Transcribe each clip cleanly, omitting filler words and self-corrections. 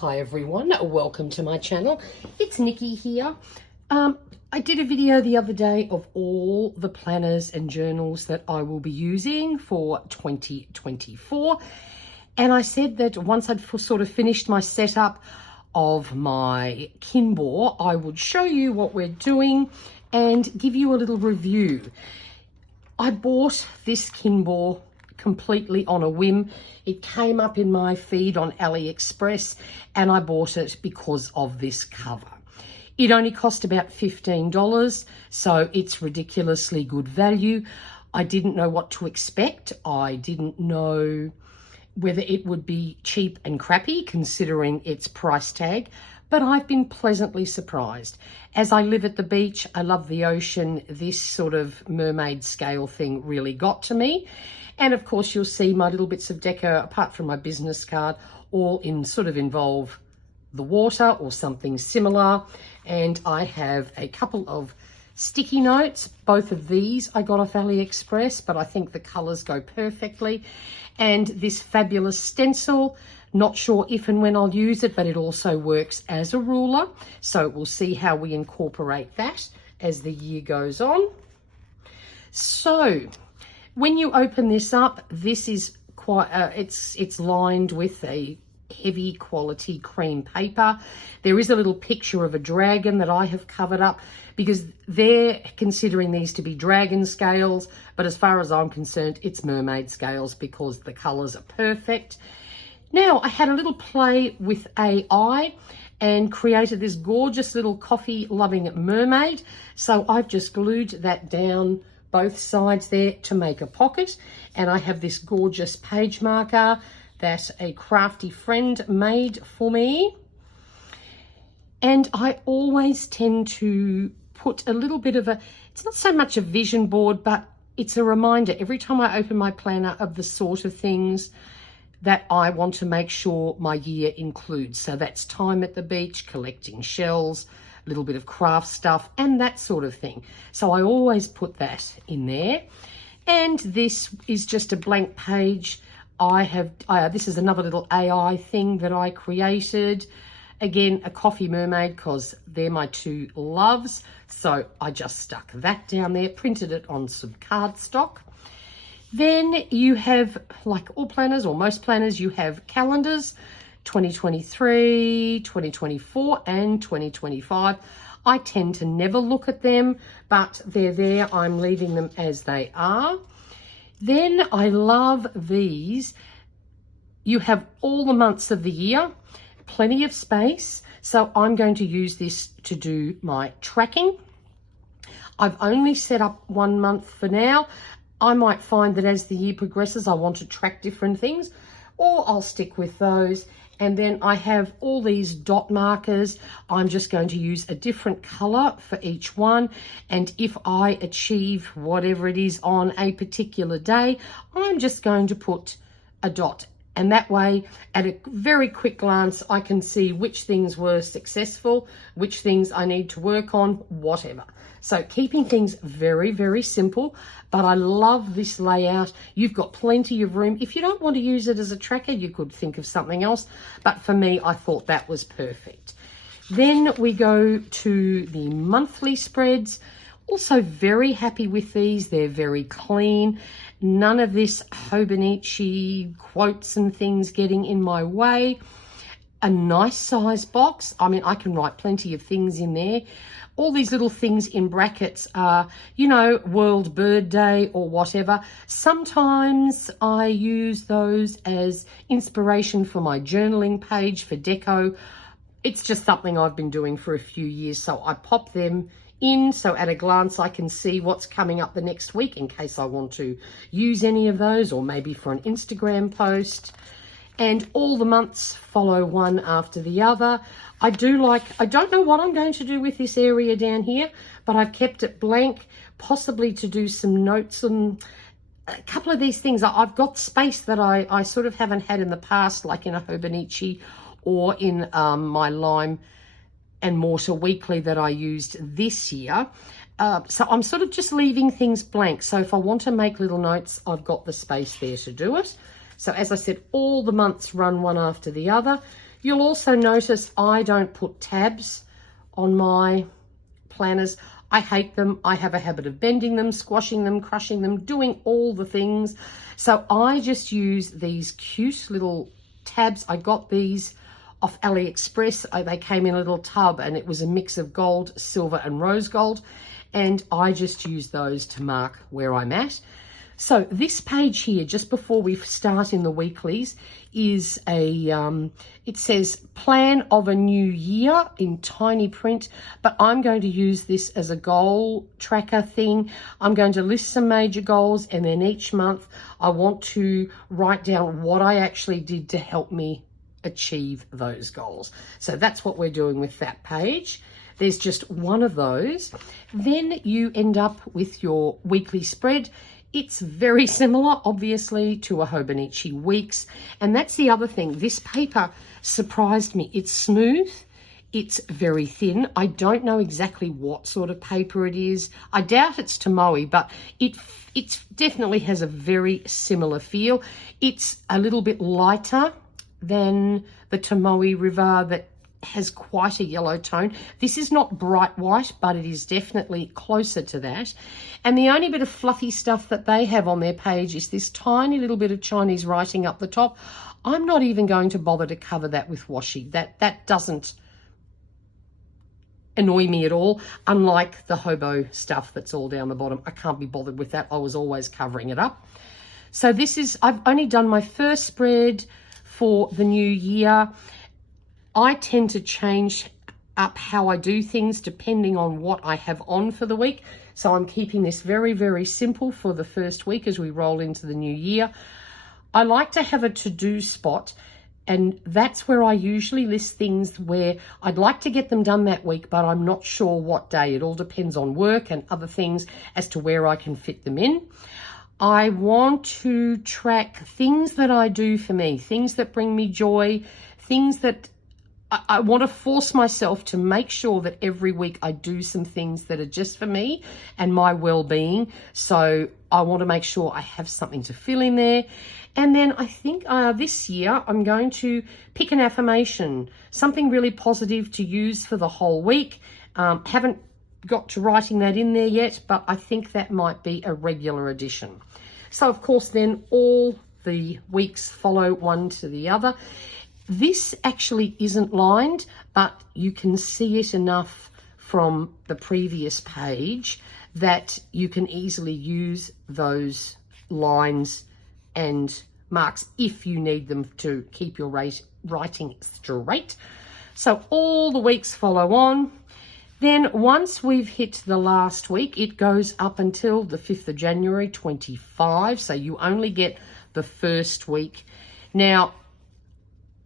Hi everyone, welcome to my channel. It's Nikki here. I did a video the other day of all the planners and journals that I will be using for 2024. And I said that once I'd sort of finished my setup of my Kinbor, I would show you what we're doing and give you a little review. I bought this Kinbor completely on a whim. It came up in my feed on AliExpress and I bought it because of this cover. It only cost about $15, so it's ridiculously good value. I didn't know what to expect. I didn't know whether it would be cheap and crappy considering its price tag, but I've been pleasantly surprised. As I live at the beach, I love the ocean, this sort of mermaid scale thing really got to me. And of course, you'll see my little bits of deco, apart from my business card, all involve the water or something similar. And I have a couple of sticky notes. Both of these I got off AliExpress, but I think the colors go perfectly. And this fabulous stencil, not sure if and when I'll use it, but it also works as a ruler. So we'll see how we incorporate that as the year goes on. So when you open this up, this is quite, it's lined with a heavy quality cream paper. There is a little picture of a dragon that I have covered up because they're considering these to be dragon scales, but as far as I'm concerned, it's mermaid scales because the colors are perfect. Now, I had a little play with AI and created this gorgeous little coffee loving mermaid. So I've just glued that down both sides there to make a pocket. And I have this gorgeous page marker that a crafty friend made for me. And I always tend to put a little bit of it's not so much a vision board, but it's a reminder every time I open my planner of the sort of things that I want to make sure my year includes. So that's time at the beach, collecting shells, a little bit of craft stuff and that sort of thing. So I always put that in there. And this is just a blank page. This is another little AI thing that I created. Again, a coffee mermaid because they're my two loves. So I just stuck that down there, printed it on some cardstock. Then you have, like all planners or most planners, you have calendars, 2023, 2024 and 2025. I tend to never look at them, but they're there. I'm leaving them as they are. Then I love these. You have all the months of the year, plenty of space. So I'm going to use this to do my tracking. I've only set up 1 month for now. I might find that as the year progresses, I want to track different things, or I'll stick with those. And then I have all these dot markers. I'm just going to use a different color for each one. And if I achieve whatever it is on a particular day, I'm just going to put a dot. And that way, at a very quick glance, I can see which things were successful, which things I need to work on, whatever. So keeping things very, very simple, but I love this layout. You've got plenty of room. If you don't want to use it as a tracker, you could think of something else. But for me, I thought that was perfect. Then we go to the monthly spreads. Also very happy with these. They're very clean. None of this Hobonichi quotes and things getting in my way. A nice size box. I mean, I can write plenty of things in there. All these little things in brackets are, you know, World Bird Day or whatever. Sometimes I use those as inspiration for my journaling page for deco. It's just something I've been doing for a few years, so I pop them in so at a glance I can see what's coming up the next week in case I want to use any of those, or maybe for an Instagram post. And all the months follow one after the other. I don't know what I'm going to do with this area down here, but I've kept it blank, possibly to do some notes on a couple of these things. I've got space that I sort of haven't had in the past, like in a Hobonichi or in my Lime and Mortar Weekly that I used this year. So I'm sort of just leaving things blank. So if I want to make little notes, I've got the space there to do it. So as I said, all the months run one after the other. You'll also notice I don't put tabs on my planners. I hate them. I have a habit of bending them, squashing them, crushing them, doing all the things. So I just use these cute little tabs. I got these off AliExpress. They came in a little tub and it was a mix of gold, silver and rose gold. And I just use those to mark where I'm at. So this page here, just before we start in the weeklies, is it says plan of a new year in tiny print, but I'm going to use this as a goal tracker thing. I'm going to list some major goals, and then each month I want to write down what I actually did to help me achieve those goals. So that's what we're doing with that page. There's just one of those. Then you end up with your weekly spread. It's very similar, obviously, to a Hobonichi Weeks. And that's the other thing. This paper surprised me. It's smooth. It's very thin. I don't know exactly what sort of paper it is. I doubt it's Tomoe, but it definitely has a very similar feel. It's a little bit lighter than the Tomoe River that has quite a yellow tone. This is not bright white, but it is definitely closer to that. And the only bit of fluffy stuff that they have on their page is this tiny little bit of Chinese writing up the top. I'm not even going to bother to cover that with washi. That doesn't annoy me at all, unlike the Hobo stuff that's all down the bottom. I can't be bothered with that. I was always covering it up. So this is, I've only done my first spread for the new year. I tend to change up how I do things depending on what I have on for the week. So I'm keeping this very, very simple for the first week as we roll into the new year. I like to have a to-do spot, and that's where I usually list things where I'd like to get them done that week, but I'm not sure what day. It all depends on work and other things as to where I can fit them in. I want to track things that I do for me, things that bring me joy, things that I want to force myself to make sure that every week I do some things that are just for me and my well-being. So I want to make sure I have something to fill in there. And then I think this year I'm going to pick an affirmation, something really positive to use for the whole week. Haven't got to writing that in there yet, but I think that might be a regular addition. So of course then all the weeks follow one to the other. This actually isn't lined, but you can see it enough from the previous page that you can easily use those lines and marks if you need them to keep your writing straight. So all the weeks follow on. Then once we've hit the last week, it goes up until the 5th of January 25. So you only get the first week. Now,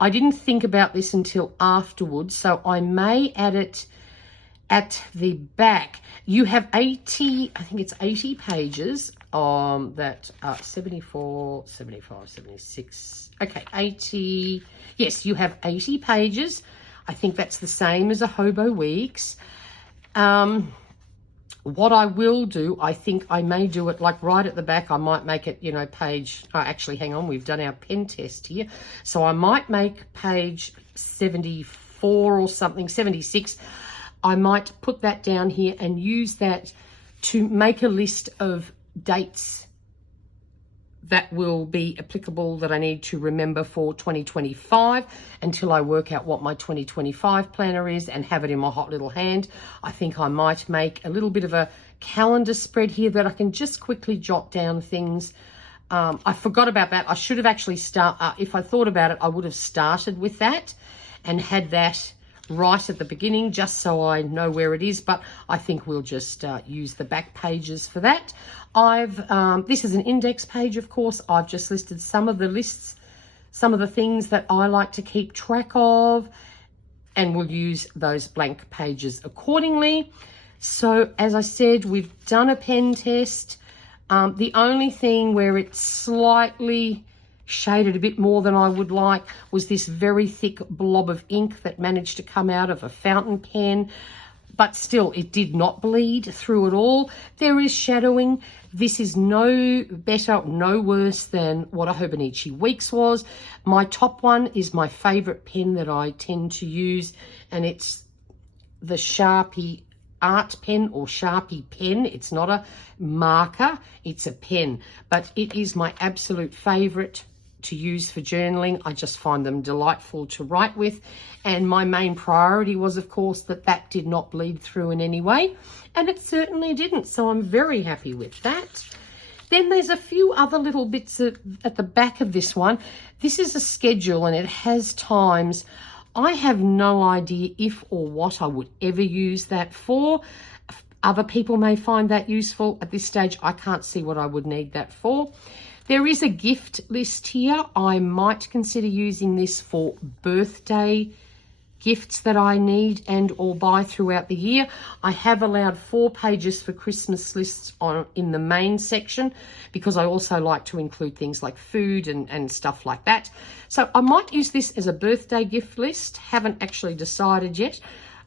I didn't think about this until afterwards, so I may add it at the back. You have 80, I think it's 80 pages that are 74, 75, 76. Okay, 80. Yes, you have 80 pages. I think that's the same as a Hobo Weeks. What I will do, I think I may do it like right at the back. I might make it, page, actually, hang on, we've done our pen test here. So I might make page 74 or something, 76. I might put that down here and use that to make a list of dates that will be applicable that I need to remember for 2025 until I work out what my 2025 planner is and have it in my hot little hand. I think I might make a little bit of a calendar spread here that I can just quickly jot down things. I forgot about that. I should have actually if I thought about it, I would have started with that and had that right at the beginning just so I know where it is, but I think we'll just use the back pages for that. This is an index page, of course. I've just listed some of the lists, some of the things that I like to keep track of, and we'll use those blank pages accordingly. So as I said, we've done a pen test. The only thing where it's slightly shaded a bit more than I would like was this very thick blob of ink that managed to come out of a fountain pen. but still it did not bleed through at all. There is shadowing. This is no better, no worse than what a Hobonichi Weeks was. My top one is my favorite pen that I tend to use, and it's the Sharpie art pen or Sharpie pen. It's not a marker, it's a pen, but it is my absolute favorite to use for journaling. I just find them delightful to write with, and my main priority was, of course, that did not bleed through in any way, and it certainly didn't, so I'm very happy with that. Then there's a few other little bits at the back of this one. This is a schedule, and it has times. I have no idea if or what I would ever use that for. Other people may find that useful. At this stage, I can't see what I would need that for. There is a gift list here. I might consider using this for birthday gifts that I need and or buy throughout the year. I have allowed 4 pages for Christmas lists in the main section, because I also like to include things like food and stuff like that. So I might use this as a birthday gift list. Haven't actually decided yet.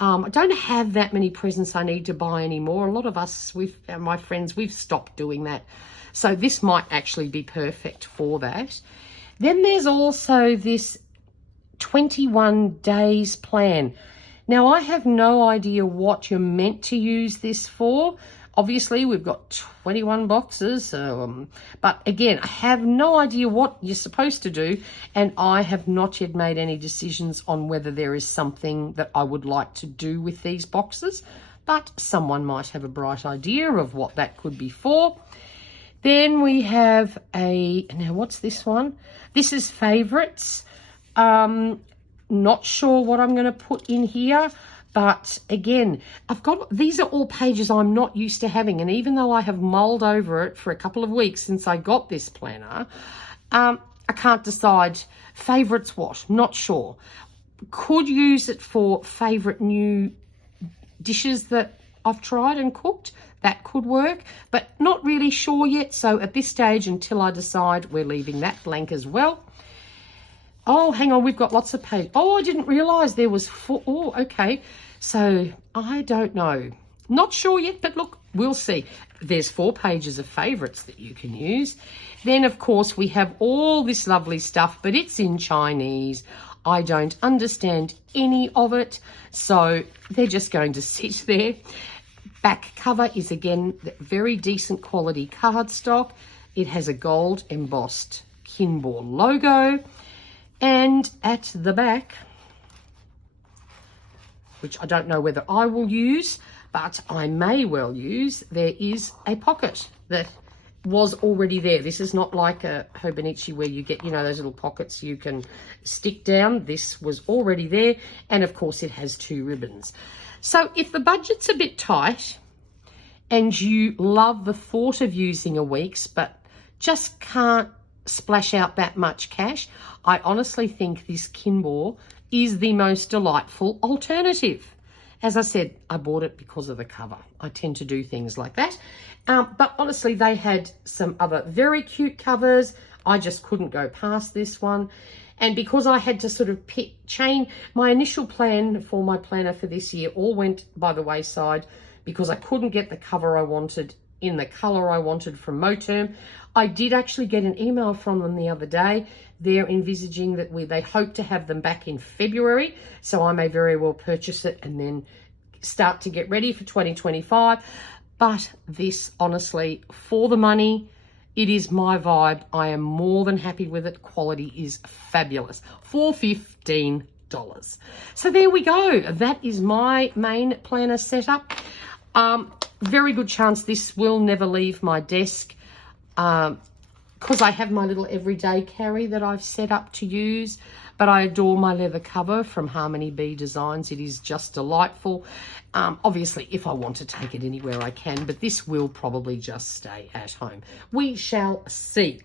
I don't have that many presents I need to buy anymore. A lot of us, my friends, we've stopped doing that. So this might actually be perfect for that. Then there's also this 21 days plan. Now, I have no idea what you're meant to use this for. Obviously, we've got 21 boxes, but again, I have no idea what you're supposed to do, and I have not yet made any decisions on whether there is something that I would like to do with these boxes, but someone might have a bright idea of what that could be for. Then we have now what's this one? This is favorites. Not sure what I'm going to put in here, but again, these are all pages I'm not used to having, and even though I have mulled over it for a couple of weeks since I got this planner, I can't decide. Favorites what? Not sure. Could use it for favorite new dishes that I've tried and cooked. That could work, but not really sure yet. So at this stage, until I decide, we're leaving that blank as well. Oh, hang on, we've got lots of pages. Oh, I didn't realise there was 4. Oh, okay. So I don't know. Not sure yet, but look, we'll see. There's 4 pages of favourites that you can use. Then, of course, we have all this lovely stuff, but it's in Chinese. I don't understand any of it, so they're just going to sit there. Back cover is, again, very decent quality cardstock. It has a gold embossed Kinbor logo. And at the back, which I don't know whether I will use, but I may well use, there is a pocket that was already there. This is not like a Hobonichi where you get, those little pockets you can stick down. This was already there. And of course it has 2 ribbons. So if the budget's a bit tight and you love the thought of using a Weeks, but just can't splash out that much cash, I honestly think this Kinbor is the most delightful alternative. As I said, I bought it because of the cover. I tend to do things like that. But honestly, they had some other very cute covers. I just couldn't go past this one. And because I had to sort of chain, my initial plan for my planner for this year all went by the wayside because I couldn't get the cover I wanted in the colour I wanted from Moterm. I did actually get an email from them the other day. They're envisaging that they hope to have them back in February, so I may very well purchase it and then start to get ready for 2025. But this, honestly, for the money, it is my vibe. I am more than happy with it. Quality is fabulous for $15. So there we go. That is my main planner setup. Very good chance this will never leave my desk because I have my little everyday carry that I've set up to use. But I adore my leather cover from Harmony Bee Designs. It is just delightful. Obviously, if I want to take it anywhere, I can, but this will probably just stay at home. We shall see.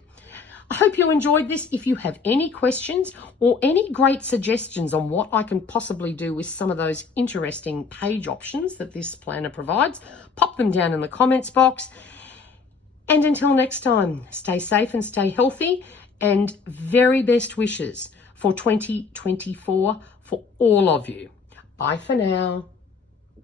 I hope you enjoyed this. If you have any questions or any great suggestions on what I can possibly do with some of those interesting page options that this planner provides, pop them down in the comments box. And until next time, stay safe and stay healthy, and very best wishes for 2024 for all of you. Bye for now.